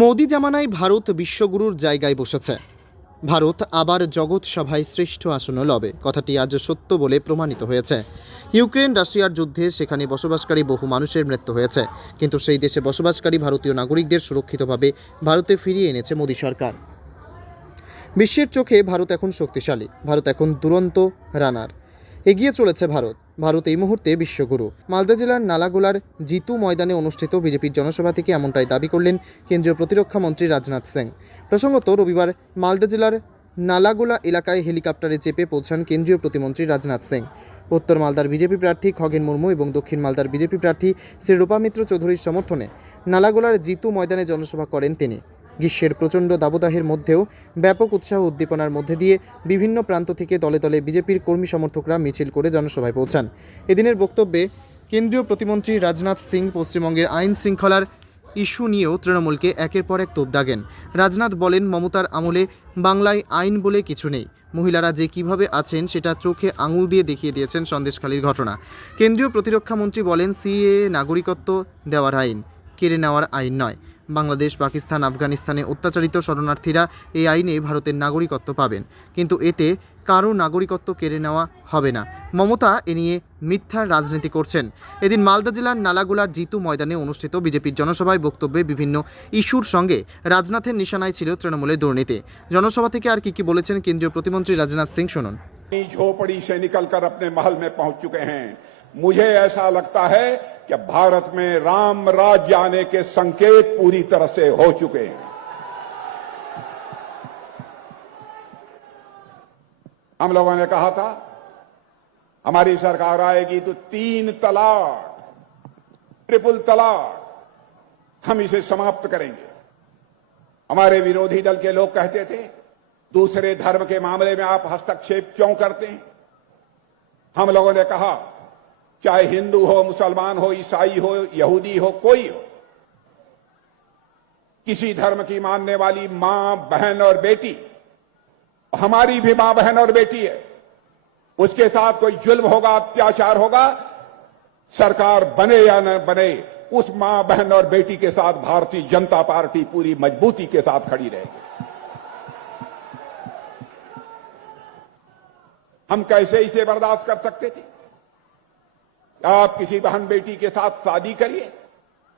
মোদি জামানায় ভারত বিশ্বগুরুর জায়গায় বসেছে। ভারত আবার জগৎ সভায় শ্রেষ্ঠ আসন লবে, কথাটি আজ সত্য বলে প্রমাণিত হয়েছে। ইউক্রেন রাশিয়ার যুদ্ধে সেখানে বসবাসকারী বহু মানুষের মৃত্যু হয়েছে, কিন্তু সেই দেশে বসবাসকারী ভারতীয় নাগরিকদের সুরক্ষিতভাবে ভারতে ফিরিয়ে এনেছে মোদি সরকার। বিশ্বের চোখে ভারত এখন শক্তিশালী, ভারত এখন দুরন্ত রানার। এগিয়ে চলেছে ভারত। ভারত এই মুহূর্তে বিশ্বগুরু। মালদা জেলার নালাগোলার জিতু ময়দানে অনুষ্ঠিত বিজেপির জনসভা থেকে এমনটাই দাবি করলেন কেন্দ্রীয় প্রতিরক্ষা মন্ত্রী রাজনাথ সিং। প্রসঙ্গত, রবিবার মালদা জেলার নালাগোলা এলাকায় হেলিকপ্টারে চেপে পৌঁছান কেন্দ্রীয় প্রতিমন্ত্রী রাজনাথ সিং। উত্তর মালদার বিজেপি প্রার্থী খগেন মুর্মু এবং দক্ষিণ মালদার বিজেপি প্রার্থী শ্রী রূপামিত্র চৌধুরীর সমর্থনে নালাগোলার জিতু ময়দানে জনসভা করেন তিনি। গ্রীষ্মের প্রচণ্ড দাবদাহের মধ্যেও ব্যাপক উৎসাহ উদ্দীপনার মধ্যে দিয়ে বিভিন্ন প্রান্ত থেকে দলে দলে বিজেপির কর্মী সমর্থকরা মিছিল করে জনসভায় পৌঁছান। এদিনের বক্তব্যে কেন্দ্রীয় প্রতিমন্ত্রী রাজনাথ সিং পশ্চিমবঙ্গের আইন শৃঙ্খলার ইস্যু নিয়েও তৃণমূলকে একের পর এক তোপ দাগেন। রাজনাথ বলেন, মমতার আমলে বাংলায় আইন বলে কিছু নেই। মহিলারা যে কিভাবে আছেন সেটা চোখে আঙুল দিয়ে দেখিয়ে দিয়েছেন সন্দেশখালীর ঘটনা। কেন্দ্রীয় প্রতিরক্ষা মন্ত্রী বলেন, সিএএ নাগরিকত্ব দেওয়ার আইন, কেড়ে নেওয়ার আইন নয়। বাংলাদেশ, পাকিস্তান, আফগানিস্তানে অত্যাচারিত শরণার্থীরা এই আইনে ভারতের নাগরিকত্ব পাবেন, কিন্তু এতে কারো নাগরিকত্ব কেড়ে নেওয়া হবে না। মমতা এ নিয়ে মিথ্যা রাজনীতি করছেন। এদিন মালদা জেলার নালাগোলার জিতু ময়দানে অনুষ্ঠিত বিজেপির জনসভায় বক্তব্যে বিভিন্ন ইস্যুর সঙ্গে রাজনাথের নিশানায় ছিল তৃণমূলের দুর্নীতি। জনসভা থেকে আর কি বলেছেন কেন্দ্রীয় প্রতিমন্ত্রী রাজনাথ সিং, শুনুন। झोपड़ी से निकलकर अपने महल में पहुंच चुके हैं। मुझे ऐसा लगता है कि भारत में राम राज्य आने के संकेत पूरी तरह से हो चुके हैं। हम लोगों ने कहा था हमारी सरकार आएगी तो 3 तलाक, ट्रिपल तलाक, हम इसे समाप्त करेंगे। हमारे विरोधी दल के लोग कहते थे दूसरे धर्म के मामले में आप हस्तक्षेप क्यों करते हैं। हम लोगों ने कहा चाहे हिंदू हो, मुसलमान हो, ईसाई हो, यहूदी हो, कोई हो, किसी धर्म की मानने वाली मां, बहन और बेटी, हमारी भी मां, बहन और बेटी है, उसके साथ कोई जुल्म होगा, अत्याचार होगा, सरकार बने या न बने, उस मां, बहन और बेटी के साथ भारतीय जनता पार्टी पूरी मजबूती के साथ खड़ी रहेगी। हम कैसे इसे बर्दाश्त कर सकते थे। आप किसी बहन बेटी के साथ शादी करिए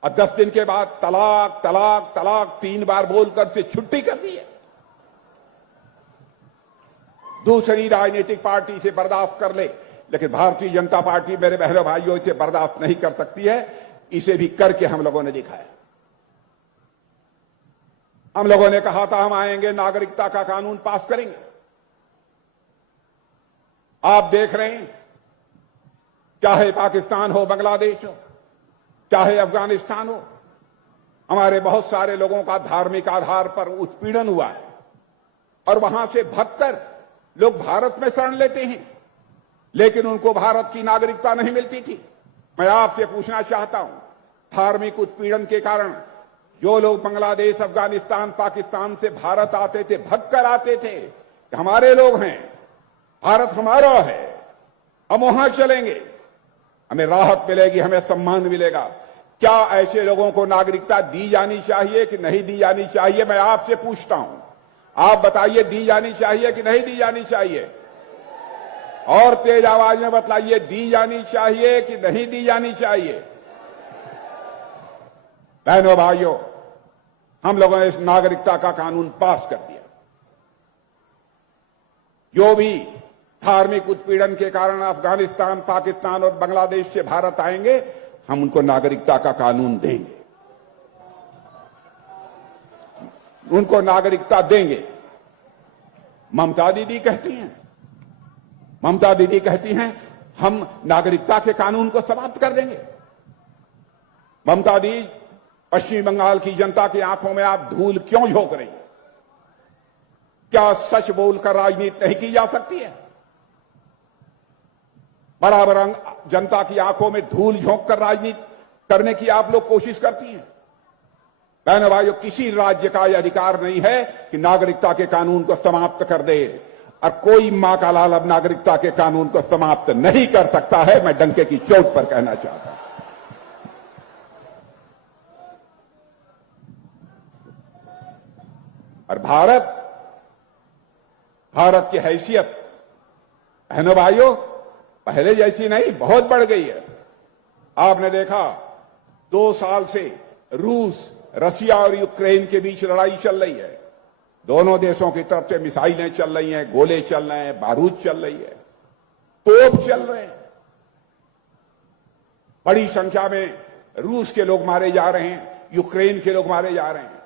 और 10 दिन के बाद तलाक तलाक तलाक 3 बार बोलकर से छुट्टी कर दी है। दूसरी राजनीतिक पार्टी से बर्दाश्त कर ले, लेकिन भारतीय जनता पार्टी मेरे बहनों भाइयों इसे बर्दाश्त नहीं कर सकती है। इसे भी करके हम लोगों ने दिखाया। हम लोगों ने कहा था हम आएंगे, नागरिकता का कानून पास करेंगे। आप देख रहे हैं, चाहे पाकिस्तान हो, बांग्लादेश हो, चाहे अफगानिस्तान हो, हमारे बहुत सारे लोगों का धार्मिक आधार पर उत्पीड़न हुआ है और वहां से भगकर लोग भारत में शरण लेते हैं, लेकिन उनको भारत की नागरिकता नहीं मिलती थी। मैं आपसे पूछना चाहता हूं, धार्मिक उत्पीड़न के कारण जो लोग बांग्लादेश, अफगानिस्तान, पाकिस्तान से भारत आते थे, भगकर आते थे, हमारे लोग हैं, भारत हमारा है, हम वहां चलेंगे, हमें राहत मिलेगी, हमें सम्मान मिलेगा। क्या ऐसे लोगों को नागरिकता दी जानी चाहिए कि नहीं दी जानी चाहिए? मैं आपसे पूछता हूं, आप बताइए, दी जानी चाहिए कि नहीं दी जानी चाहिए? और तेज आवाज में बतलाइए, दी जानी चाहिए कि नहीं दी जानी चाहिए? बहनों भाइयों, हम लोगों ने इस नागरिकता का कानून पास कर दिया। जो भी धार्मिक उत्पीड़न के कारण अफगानिस्तान, पाकिस्तान और बांग्लादेश से भारत आएंगे, हम उनको नागरिकता का कानून देंगे, उनको नागरिकता देंगे। ममता दीदी कहती हैं हम नागरिकता के कानून को समाप्त कर देंगे। ममता दी, पश्चिम बंगाल की जनता की आंखों में आप धूल क्यों झोंक रही हैं? क्या सच बोलकर राजनीति नहीं की जा सकती है? बराबर जनता की आंखों में धूल झोंककर राजनीति करने की आप लोग कोशिश करती हैं। बहनों भाइयों, किसी राज्य का यह अधिकार नहीं है कि नागरिकता के कानून को समाप्त कर दे, और कोई मां का लाल अब नागरिकता के कानून को समाप्त नहीं कर सकता है। मैं डंके की चोट पर कहना चाहता हूं। और भारत की हैसियत बहनों भाइयों पहले जैसी नहीं, बहुत बढ़ गई है। आपने देखा 2 साल से रूस, रशिया और यूक्रेन के बीच लड़ाई चल रही है। दोनों देशों की तरफ से मिसाइलें चल रही हैं, गोले चल रहे हैं, बारूद चल रही है, तोप चल रहे हैं। बड़ी संख्या में रूस के लोग मारे जा रहे हैं, यूक्रेन के लोग मारे जा रहे हैं।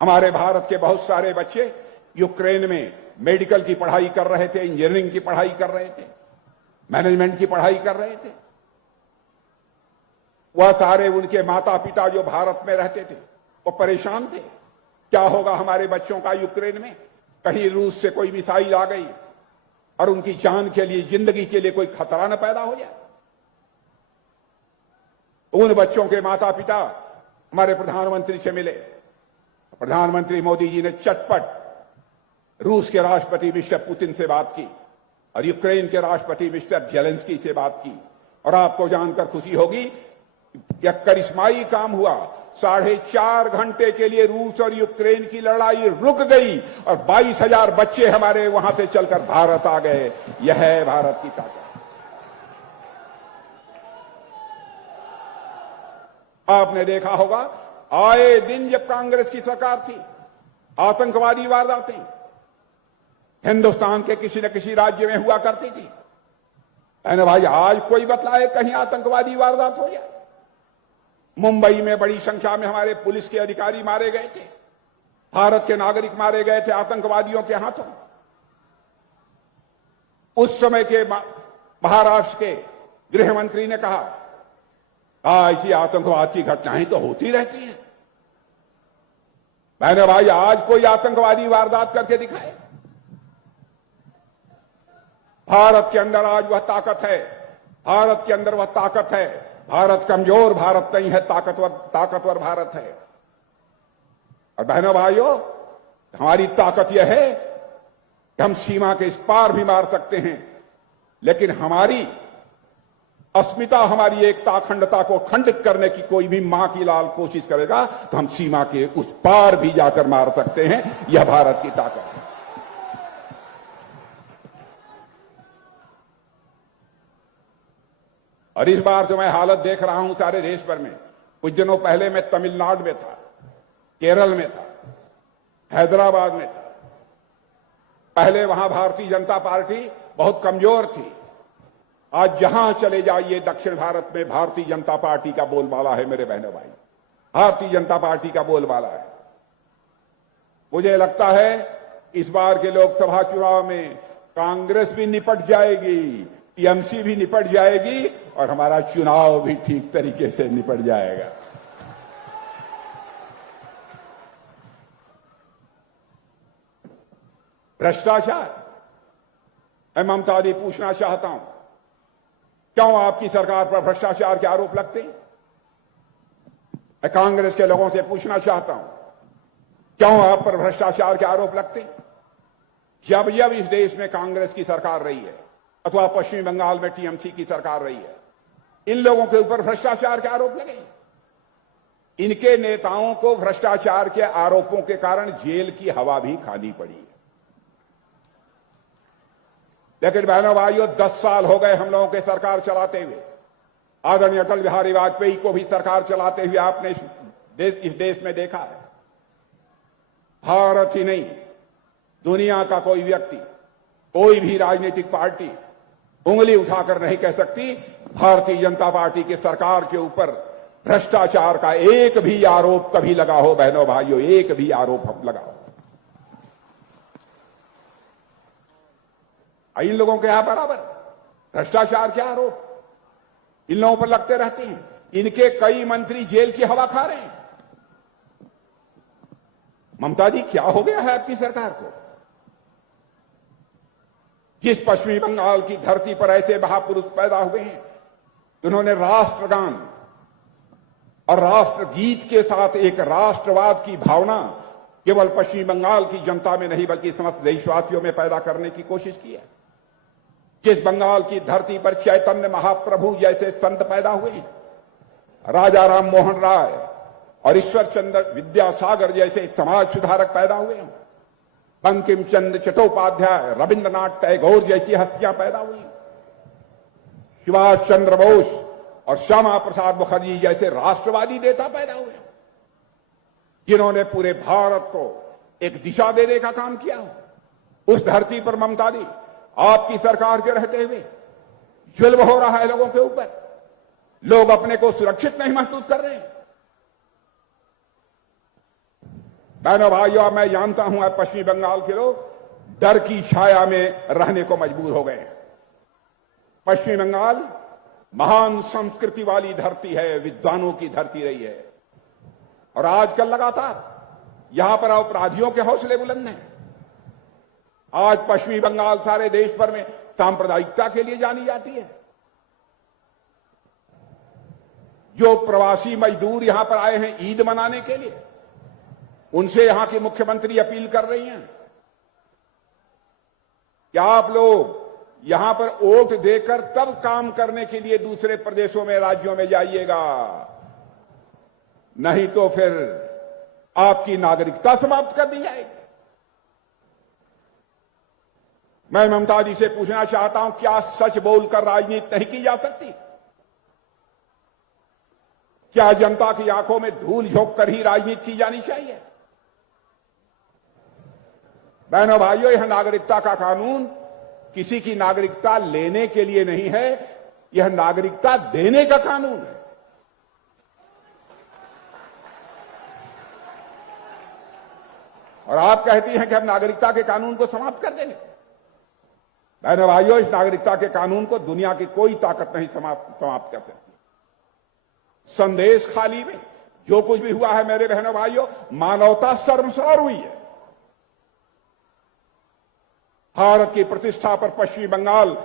हमारे भारत के बहुत सारे बच्चे यूक्रेन में मेडिकल की पढ़ाई कर रहे थे, इंजीनियरिंग की पढ़ाई कर रहे थे, मैनेजमेंट की पढ़ाई कर रहे थे। वह सारे उनके माता पिता जो भारत में रहते थे वो परेशान थे, क्या होगा हमारे बच्चों का यूक्रेन में, कहीं रूस से कोई मिसाइल आ गई और उनकी जान के लिए, जिंदगी के लिए कोई खतरा न पैदा हो जाए। उन बच्चों के माता पिता हमारे प्रधानमंत्री से मिले। प्रधानमंत्री मोदी जी ने चटपट रूस के राष्ट्रपति मिस्टर पुतिन से बात की और यूक्रेन के राष्ट्रपति मिस्टर जेलेंस्की से बात की। और आपको जानकर खुशी होगी, यह करिश्माई काम हुआ। 4.5 घंटे के लिए रूस और यूक्रेन की लड़ाई रुक गई और 22,000 बच्चे हमारे वहां से चलकर भारत आ गए। यह है भारत की ताकत। आपने देखा होगा, आए दिन जब कांग्रेस की सरकार थी, आतंकवादी वारदातें हिंदुस्तान के किसी न किसी राज्य में हुआ करती थी। मैंने भाई आज कोई बतलाए कहीं आतंकवादी वारदात हो जाए। मुंबई में बड़ी संख्या में हमारे पुलिस के अधिकारी मारे गए थे, भारत के नागरिक मारे गए थे आतंकवादियों के हाथों। उस समय के महाराष्ट्र के गृह मंत्री ने कहा, ऐसी आतंकवाद की घटनाएं तो होती रहती हैं। मैंने भाई आज कोई आतंकवादी वारदात करके दिखाए। भारत के अंदर आज वह ताकत है, भारत के अंदर वह ताकत है। भारत कमजोर भारत नहीं है, ताकतवर भारत है। और बहनों भाइयों, हमारी ताकत यह है कि हम सीमा के इस पार भी मार सकते हैं, लेकिन हमारी अस्मिता, हमारी एकता, अखंडता को खंडित करने की कोई भी मां की लाल कोशिश करेगा तो हम सीमा के उस पार भी जाकर मार सकते हैं। यह भारत की ताकत है। और इस बार जो मैं हालत देख रहा हूं सारे देश भर में, कुछ दिनों पहले मैं तमिलनाडु में था, केरल में था, हैदराबाद में था। पहले वहां भारतीय जनता पार्टी बहुत कमजोर थी। आज जहां चले जाइए दक्षिण भारत में भारतीय जनता पार्टी का बोलबाला है। मेरे बहनों भाई, भारतीय जनता पार्टी का बोलबाला है। मुझे लगता है इस बार के लोकसभा चुनाव में कांग्रेस भी निपट जाएगी, टीएमसी भी निपट जाएगी और हमारा चुनाव भी ठीक तरीके से निपट जाएगा। भ्रष्टाचार, मैं ममता दी पूछना चाहता हूं, क्यों आपकी सरकार पर भ्रष्टाचार के आरोप लगते हैं? मैं कांग्रेस के लोगों से पूछना चाहता हूं, क्यों आप पर भ्रष्टाचार के आरोप लगते हैं? जब जब इस देश में कांग्रेस की सरकार रही है अथवा पश्चिम बंगाल में टीएमसी की सरकार रही है, इन लोगों के ऊपर भ्रष्टाचार के आरोप लगे। इनके नेताओं को भ्रष्टाचार के आरोपों के कारण जेल की हवा भी खानी पड़ी है। लेकिन बहनों भाइयों, 10 साल हो गए हम लोगों के सरकार चलाते हुए। आदरणीय अटल बिहारी वाजपेयी को भी सरकार चलाते हुए आपने इस देश में देखा है। भारत ही नहीं, दुनिया का कोई व्यक्ति, कोई भी राजनीतिक पार्टी उंगली उठाकर नहीं कह सकती भारतीय जनता पार्टी की सरकार के ऊपर भ्रष्टाचार का एक भी आरोप कभी लगा हो। बहनों भाइयों, एक भी आरोप लगा हो। इन लोगों के यहां बराबर भ्रष्टाचार के आरोप इन लोगों पर लगते रहते हैं। इनके कई मंत्री जेल की हवा खा रहे हैं। ममता जी, क्या हो गया है आपकी सरकार को? जिस पश्चिमी बंगाल की धरती पर ऐसे महापुरुष पैदा हुए हैं, उन्होंने राष्ट्रगान और राष्ट्रगीत के साथ एक राष्ट्रवाद की भावना केवल पश्चिम बंगाल की जनता में नहीं बल्कि समस्त देशवासियों में पैदा करने की कोशिश की है। जिस बंगाल की धरती पर चैतन्य महाप्रभु जैसे संत पैदा हुए, राजा राम मोहन राय और ईश्वर चंद्र विद्यासागर जैसे समाज सुधारक पैदा हुए हों, बंकिम चंद्र चट्टोपाध्याय, रविंद्रनाथ टैगोर जैसी हस्तियां पैदा हुई, सुभाष चंद्र बोस और श्यामा प्रसाद मुखर्जी जैसे राष्ट्रवादी नेता पैदा हुए, जिन्होंने पूरे भारत को एक दिशा देने का काम किया हो। उस धरती पर ममता दी, आपकी सरकार के रहते हुए जुल्म हो रहा है लोगों के ऊपर, लोग अपने को सुरक्षित नहीं महसूस कर रहे हैं। बहनों भाइयों, मैं जानता हूं आज पश्चिमी बंगाल के लोग डर की छाया में रहने को मजबूर हो गए हैं। पश्चिमी बंगाल महान संस्कृति वाली धरती है, विद्वानों की धरती रही है, और आजकल लगातार यहां पर अपराधियों के हौसले बुलंद हैं। आज पश्चिमी बंगाल सारे देश भर में सांप्रदायिकता के लिए जानी जाती है। जो प्रवासी मजदूर यहां पर आए हैं ईद मनाने के लिए, उनसे यहां की मुख्यमंत्री अपील कर रही हैं कि आप लोग यहां पर वोट देकर तब काम करने के लिए दूसरे प्रदेशों में, राज्यों में जाइएगा, नहीं तो फिर आपकी नागरिकता समाप्त कर दी जाएगी। मैं ममता जी से पूछना चाहता हूं, क्या सच बोलकर राजनीति नहीं की जा सकती? क्या जनता की आंखों में धूल झोंक कर ही राजनीति की जानी चाहिए? बहनों भाइयों, यह नागरिकता का कानून किसी की नागरिकता लेने के लिए नहीं है, यह नागरिकता देने का कानून है। और आप कहती हैं कि हम नागरिकता के कानून को समाप्त कर देंगे। बहनों भाइयों, इस नागरिकता के कानून को दुनिया की कोई ताकत नहीं समाप्त कर सकती। संदेश खाली में जो कुछ भी हुआ है मेरे बहनों भाइयों, मानवता शर्मसार हुई है। भारत की प्रतिष्ठा पर पश्चिमी बंगाल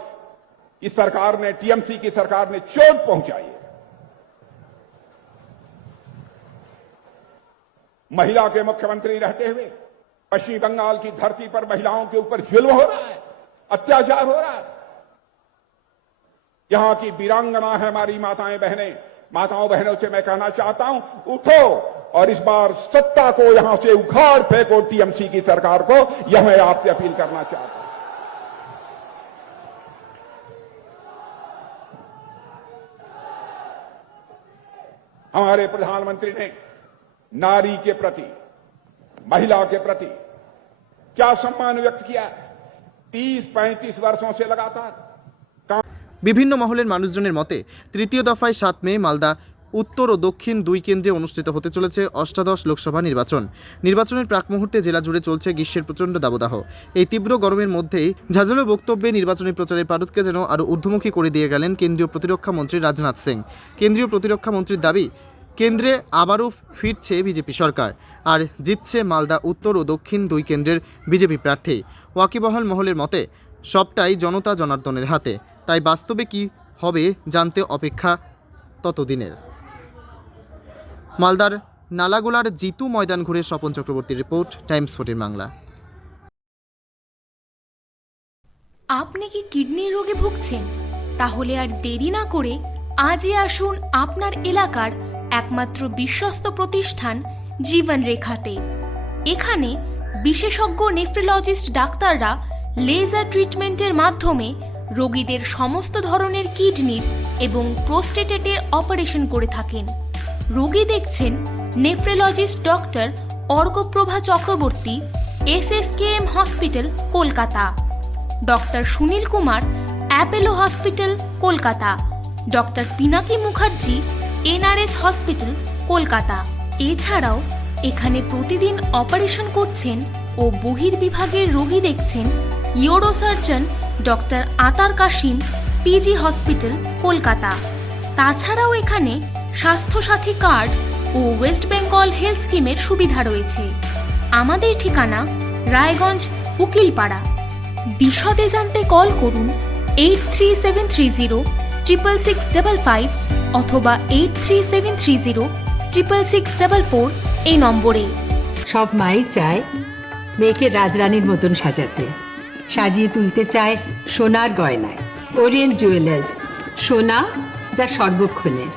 की सरकार ने, टीएमसी की सरकार ने चोट पहुंचाई है। महिला के मुख्यमंत्री रहते हुए पश्चिमी बंगाल की धरती पर महिलाओं के ऊपर जुल्म हो रहा है, अत्याचार हो रहा है। यहां की वीरांगना है हमारी माताओं बहनों से मैं कहना चाहता हूं, उठो और इस बार सत्ता को यहां से उखाड़ फेंको, टीएमसी की सरकार को। यह मैं आपसे अपील करना चाहता हूं। हमारे प्रधानमंत्री ने नारी के प्रति, महिला के प्रति क्या सम्मान व्यक्त किया है। 30-35 वर्षों से लगातार বিভিন্ন মহলের মানুষজনের মতে তৃতীয় দফায় 7 মে মালদা উত্তর ও দক্ষিণ দুই কেন্দ্রে অনুষ্ঠিত হতে চলেছে অষ্টাদশ লোকসভা নির্বাচন। নির্বাচনের প্রাক মুহূর্তে জেলা জুড়ে চলছে গ্রীষ্মের প্রচণ্ড দাবদাহ। এই তীব্র গরমের মধ্যেই ঝাঁঝালো বক্তব্যে নির্বাচনী প্রচারের পারদকে যেন আরও ঊর্ধ্বমুখী করে দিয়ে গেলেন কেন্দ্রীয় প্রতিরক্ষা মন্ত্রী রাজনাথ সিং। কেন্দ্রীয় প্রতিরক্ষা মন্ত্রীর দাবি, কেন্দ্রে আবারও ফিরছে বিজেপি সরকার, আর জিতছে মালদা উত্তর ও দক্ষিণ দুই কেন্দ্রের বিজেপি প্রার্থী। ওয়াকিবহাল মহলের মতে সবটাই জনতা জনার্দনের হাতে, তাই বাস্তবে কি হবে জানতে অপেক্ষা ততদিনের। মালদার নালাগোলার জিতু ময়দান ঘুরে স্বপন চক্রবর্তীর রিপোর্ট, টাইমস 14 বাংলা। আপনি কি কিডনি রোগে ভুগছেন? তাহলে আর দেরি না করে আজই আসুন আপনার এলাকার একমাত্র বিশ্বস্ত প্রতিষ্ঠান জীবন রেখাতে। এখানে বিশেষজ্ঞ নেফ্রোলজিস্ট ডাক্তাররা লেজার ট্রিটমেন্টের মাধ্যমে রোগীদের সমস্ত ধরনের কিডনির এবং প্রোস্টেটের অপারেশন করে থাকেন। রোগী দেখছেন nephrologist doctor Arkaprabha Chakraborty, SSKM hospital, Kolkata. Doctor Sunil Kumar, Apollo hospital, Kolkata. Doctor Pinaki Mukherjee, NRS hospital, Kolkata. এছাড়াও এখানে প্রতিদিন অপারেশন করছেন ও বহির্বিভাগের রোগী দেখছেন ইউরোসার্জন ডক্টর আতার কাশিম, PG হসপিটাল, কলকাতা। তাছাড়াও এখানে স্বাস্থ্যসাথী কার্ড ও ওয়েস্ট বেঙ্গল হেলথ স্কিমের সুবিধা রয়েছে। আমাদের ঠিকানা রায়গঞ্জ, উকিলপাড়া। বিশদে জানতে কল করুন 8373066655 অথবা 8373066644 এই নম্বরে। সব মাই চায় মেয়েকে রাজরানীর মতন সাজাতে, সাজিয়ে তুলতে চায় সোনার গয়নায়। ওরিয়েন্ট জুয়েলার্স, সোনা যা সর্বক্ষণের।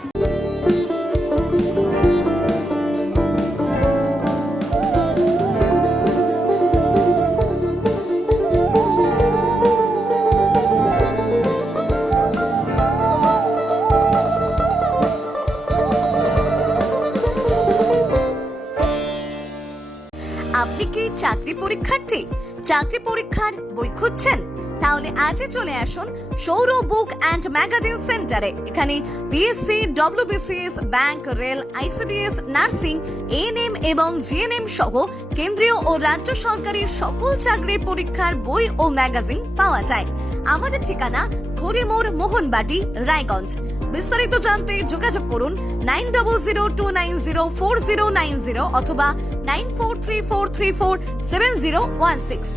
আপনি কি চাকরি পরীক্ষার্থী? চাকরি পরীক্ষার বই খুঁজছেন? তাহলে আজই চলে আসুন সৌর বুক অ্যান্ড ম্যাগাজিন সেন্টারে। এখানে PSC, WBCS, bank, rail, ICDS, nursing, ANM এবং জিএনএম সহ কেন্দ্রীয় ও রাজ্য সরকারের সকল চাকরির পরীক্ষার বই ও ম্যাগাজিন পাওয়া যায়। আমাদের ঠিকানা খড়িমোড়, মোহনবাটি, রায়গঞ্জ। বিস্তারিত জানতে যোগাযোগ করুন 9002904090 অথবা 9434347016।